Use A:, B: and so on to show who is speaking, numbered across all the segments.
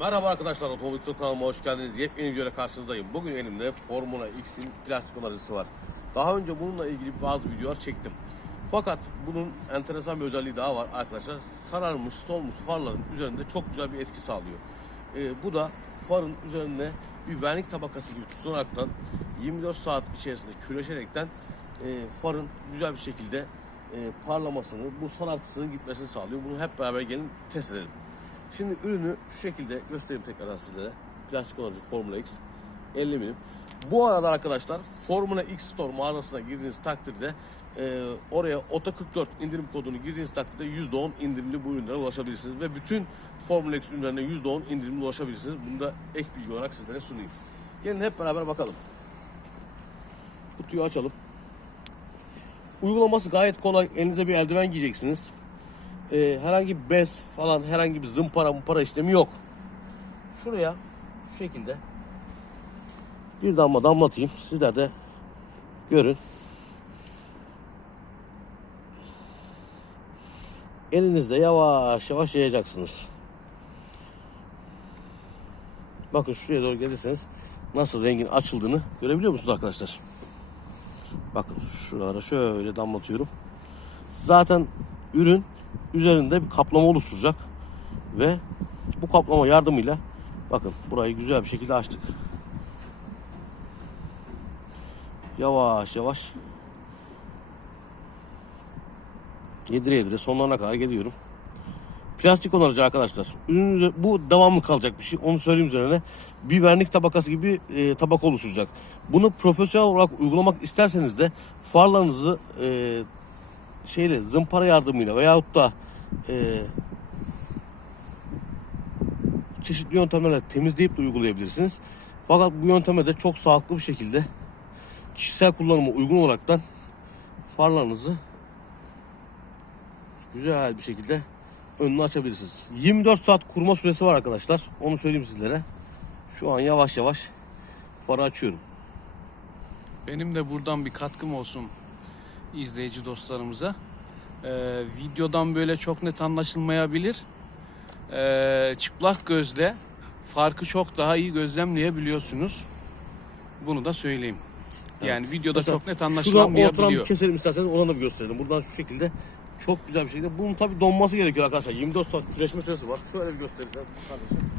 A: Merhaba arkadaşlar, Otomobil kanalıma hoş geldiniz. Yepyeni videoyla karşınızdayım. Bugün elimde Formula X'in plastik onarıcısı var. Daha önce bununla ilgili bazı videolar çektim. Fakat bunun enteresan bir özelliği daha var arkadaşlar. Sararmış, solmuş farların üzerinde çok güzel bir etki sağlıyor. Ee, bu da farın üzerinde bir vernik tabakası gibi tutunaraktan 24 saat içerisinde küreşerekten e, farın güzel bir şekilde e, parlamasını, bu sarartısının gitmesini sağlıyor. Bunu hep beraber gelin test edelim. Şimdi ürünü şu şekilde göstereyim tekrardan sizlere. Plastik onarıcı Formula X 50 milim. Bu arada arkadaşlar Formula X Store mağarasına girdiğiniz takdirde e, oraya OTA 44 indirim kodunu girdiğiniz takdirde %10 indirimli bu ürünlere ulaşabilirsiniz. Ve bütün Formula X ürünlerine %10 indirimli ulaşabilirsiniz. Bunu da ek bilgi olarak sizlere sunayım. Gelin hep beraber bakalım. Kutuyu açalım. Uygulaması gayet kolay. Elinize bir eldiven giyeceksiniz. Ee, herhangi bir bez falan herhangi bir zımpara mpara işlemi yok. Şuraya şu şekilde bir damla damlatayım. Sizler de görün. Elinizde yavaş yavaş yayacaksınız. Bakın şuraya doğru gelirseniz nasıl rengin açıldığını görebiliyor musunuz arkadaşlar? Bakın şuralara şöyle damlatıyorum. Zaten ürün üzerinde bir kaplama oluşturacak ve bu kaplama yardımıyla bakın burayı güzel bir şekilde açtık. Yavaş yavaş yedire yedire sonlarına kadar geliyorum. Plastik onarıcı arkadaşlar. Ürünün bu devamlı kalacak bir şey. Onu söyleyeyim üzerine. Bir vernik tabakası gibi e, tabaka oluşturacak. Bunu profesyonel olarak uygulamak isterseniz de farlarınızı e, şeyle zımpara yardımıyla veyahut da e, çeşitli yöntemlerle temizleyip de uygulayabilirsiniz. Fakat bu yönteme de çok sağlıklı bir şekilde kişisel kullanıma uygun olaraktan farlarınızı güzel bir şekilde önünü açabilirsiniz. 24 saat kurma süresi var arkadaşlar. Onu söyleyeyim sizlere. Şu an yavaş yavaş farı açıyorum.
B: Benim de buradan bir katkım olsun izleyici dostlarımıza. Ee, videodan böyle çok net anlaşılmayabilir. Ee, çıplak gözle farkı çok daha iyi gözlemleyebiliyorsunuz. Bunu da söyleyeyim. Yani videoda
A: Mesela
B: çok net
A: Şuradan ortadan bir
B: anlaşılamayabiliyor.
A: keselim isterseniz da bir gösterelim. Buradan şu şekilde çok güzel bir şekilde. Bunun tabi donması gerekiyor arkadaşlar. 24 saat küreşme süresi var. Şöyle bir göstereyim kardeşim.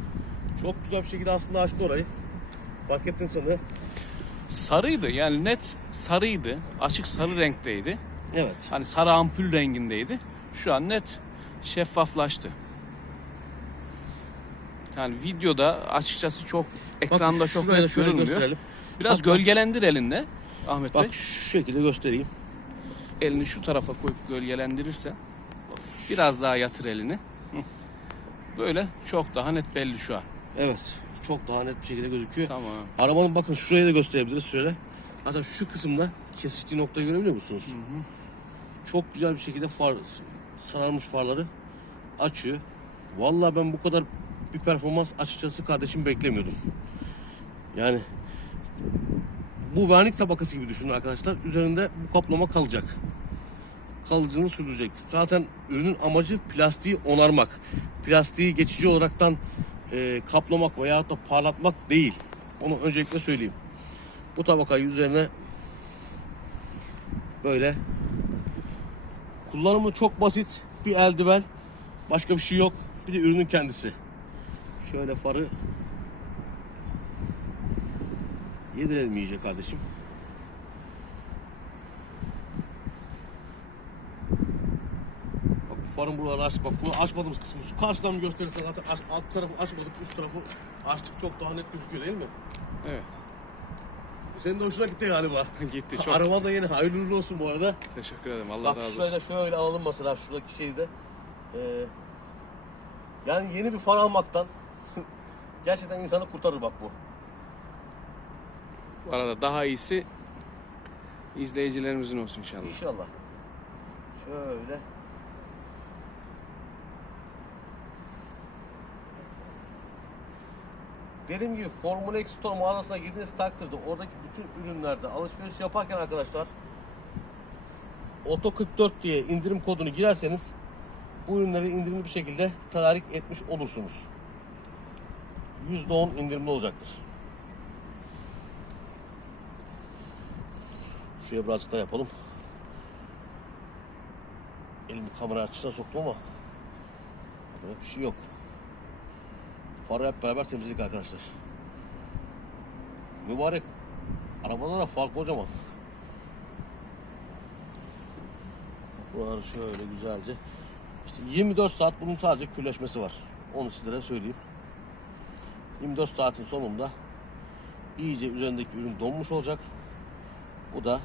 A: Çok güzel bir şekilde aslında açtı orayı. Fark ettim seni.
B: Sarıydı yani net sarıydı. Açık sarı renkteydi.
A: Evet.
B: Hani sarı ampul rengindeydi. Şu an net şeffaflaştı. Yani videoda açıkçası çok ekranda
A: Bak,
B: çok net
A: şöyle
B: görünmüyor.
A: gösterelim.
B: Biraz
A: Bak, bak.
B: gölgelendir elinle Ahmet Bey.
A: Bak şu şekilde göstereyim.
B: Elini şu tarafa koyup gölgelendirirsen biraz daha yatır elini. Böyle çok daha net belli şu an.
A: Evet. Çok daha net bir şekilde gözüküyor.
B: Tamam.
A: Arabanın bakın şurayı da gösterebiliriz şöyle. Hatta şu kısımda kesiştiği noktayı görebiliyor musunuz? Çok güzel bir şekilde far sararmış farları açıyor. Vallahi ben bu kadar bir performans açıkçası kardeşim beklemiyordum. Yani bu vernik tabakası gibi düşünün arkadaşlar. Üzerinde bu kaplama kalacak. Kalıcını sürecek. Zaten ürünün amacı plastiği onarmak. Plastiği geçici olaraktan e, kaplamak veya da parlatmak değil. Onu öncelikle söyleyeyim. Bu tabakayı üzerine böyle kullanımı çok basit. Bir eldiven. Başka bir şey yok. Bir de ürünün kendisi. Şöyle farı yedirelim iyice kardeşim. Bak bu farın buraları aç. Bak bunu açmadığımız kısmı. Şu karşıdan gösterirsen zaten aç- alt tarafı açmadık. Üst tarafı açtık. Çok daha net gözüküyor değil mi?
B: Evet.
A: Senin de hoşuna gitti galiba.
B: Gitti çok.
A: Araba da yeni. Hayırlı uğurlu olsun bu arada.
B: Teşekkür ederim. Allah
A: Bak
B: razı
A: şöyle
B: olsun.
A: şöyle alalım mesela şuradaki şeyi de. Ee, yani yeni bir far almaktan gerçekten insanı kurtarır bak bu.
B: Bu arada daha iyisi izleyicilerimizin olsun inşallah.
A: İnşallah. Şöyle. Dediğim gibi Formula X Store mağarasına girdiğiniz takdirde oradaki bütün ürünlerde alışveriş yaparken arkadaşlar Oto 44 diye indirim kodunu girerseniz bu ürünleri indirimli bir şekilde tedarik etmiş olursunuz. %10 indirimli olacaktır. Şuraya birazcık daha yapalım. Elimi kamera açısına soktum ama böyle bir şey yok. Farı hep beraber temizledik arkadaşlar. Mübarek arabada da far kocaman. Buraları şöyle güzelce. İşte 24 saat bunun sadece külleşmesi var. Onu sizlere söyleyeyim. 24 saatin sonunda iyice üzerindeki ürün donmuş olacak. Bu da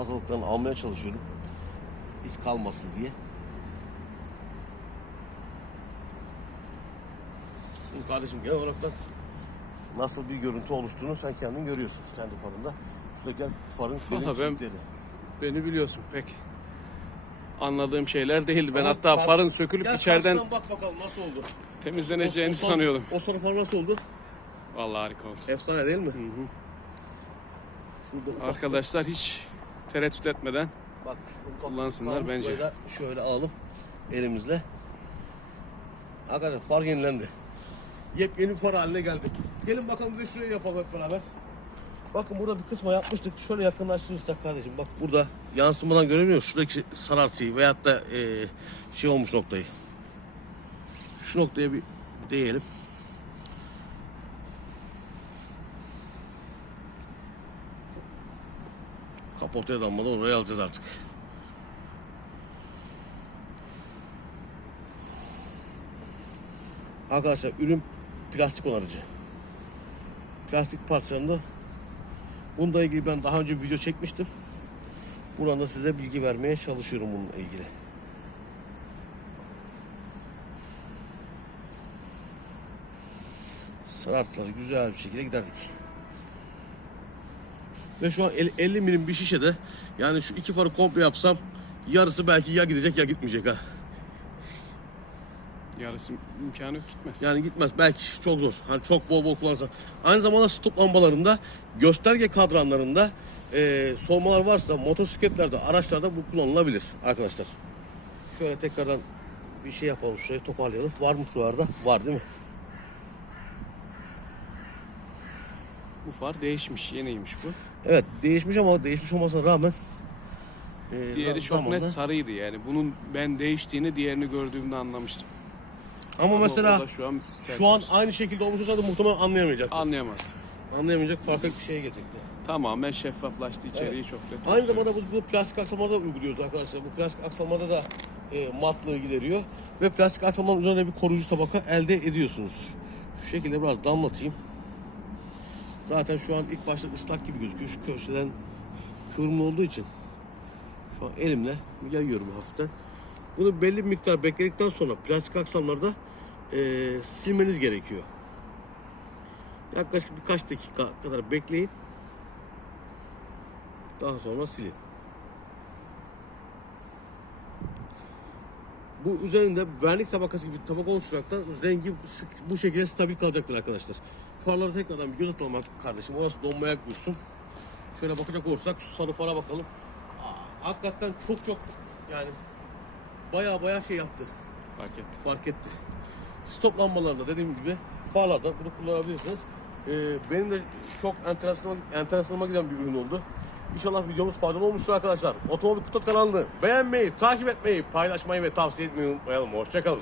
A: fazlalıklarını almaya çalışıyorum. İz kalmasın diye. Şimdi kardeşim genel olarak da nasıl bir görüntü oluştuğunu sen kendin görüyorsun kendi farında. Şuradaki farın
B: ben-
A: çizikleri.
B: Beni biliyorsun pek anladığım şeyler değildi. Ben
A: Ama
B: hatta
A: karşı-
B: farın sökülüp
A: Gel
B: içeriden
A: bak bakalım nasıl oldu.
B: temizleneceğini
A: O- o
B: sanıyordum.
A: O sarı far nasıl oldu?
B: Vallahi harika oldu.
A: Efsane değil mi? Şurada ufak-
B: Arkadaşlar hiç tereddüt etmeden
A: bak,
B: kullansınlar bence.
A: Şöyle alalım elimizle. Arkadaşlar far yenilendi. Yepyeni bir far haline geldi. Gelin bakalım bir de şuraya yapalım hep beraber. Bakın burada bir kısma yapmıştık. Şöyle yakınlaştırırsak kardeşim. Bak burada yansımadan göremiyoruz. Şuradaki sarartıyı veyahut da eee, şey olmuş noktayı. Şu noktaya bir değelim. Kapotaya damladı oraya alacağız artık. Arkadaşlar ürün plastik onarıcı. Plastik parçalarında bununla ilgili ben daha önce video çekmiştim. Buradan da size bilgi vermeye çalışıyorum bununla ilgili. Sarartıları güzel bir şekilde giderdik. Ve şu an el- 50 milim bir şişede yani şu iki farı komple yapsam yarısı belki ya gidecek ya gitmeyecek ha.
B: yarısı imkanı gitmez.
A: Yani gitmez belki çok zor. Hani çok bol bol kullanırsan. Aynı zamanda stop lambalarında gösterge kadranlarında e, solmalar varsa motosikletlerde araçlarda bu kullanılabilir arkadaşlar. Şöyle tekrardan bir şey yapalım şurayı toparlayalım. Var mı şuralarda? Var değil mi?
B: Bu far değişmiş, yeniymiş bu.
A: Evet değişmiş ama değişmiş olmasına rağmen e,
B: Diğeri çok
A: zamanla-
B: net sarıydı yani. Bunun ben değiştiğini diğerini gördüğümde anlamıştım.
A: Ama,
B: Ama
A: mesela
B: da şu an
A: şu an aynı şekilde olmuş olsaydı muhtemelen anlayamayacak.
B: anlayamazdım.
A: Anlayamayacak farklı bir şeye gelecekti.
B: Tamamen şeffaflaştı içeriği çok net.
A: Aynı zamanda biz bu plastik aksamada da uyguluyoruz arkadaşlar. Bu plastik aksamada da e, matlığı gideriyor. Ve plastik aksamanın üzerine bir koruyucu tabaka elde ediyorsunuz. Şu şekilde biraz damlatayım. Zaten şu an ilk başta ıslak gibi gözüküyor. Şu köşeden kıvrımlı olduğu için. Şu an elimle yayıyorum hafiften. Bunu belli bir miktar bekledikten sonra plastik aksamlarda e, silmeniz gerekiyor. Yaklaşık birkaç dakika kadar bekleyin. Daha sonra silin. Bu üzerinde vernik tabakası gibi tabaka oluşturaraktan rengi sık- bu şekilde stabil kalacaktır arkadaşlar. Farları tekrardan bir göz atalım kardeşim. Orası donmaya dursun. Şöyle bakacak olursak şu sarı fara bakalım. Aa, hakikaten çok çok yani baya baya şey yaptı.
B: Fark ettim.
A: Fark etti. Stop lambalarında dediğim gibi farlarda bunu kullanabilirsiniz. Ee, benim de çok enteresan, enteresanıma giden bir ürün oldu. İnşallah videomuz faydalı olmuştur arkadaşlar. Otomobil Kutu kanalını beğenmeyi, takip etmeyi, paylaşmayı ve tavsiye etmeyi unutmayalım. Hoşçakalın.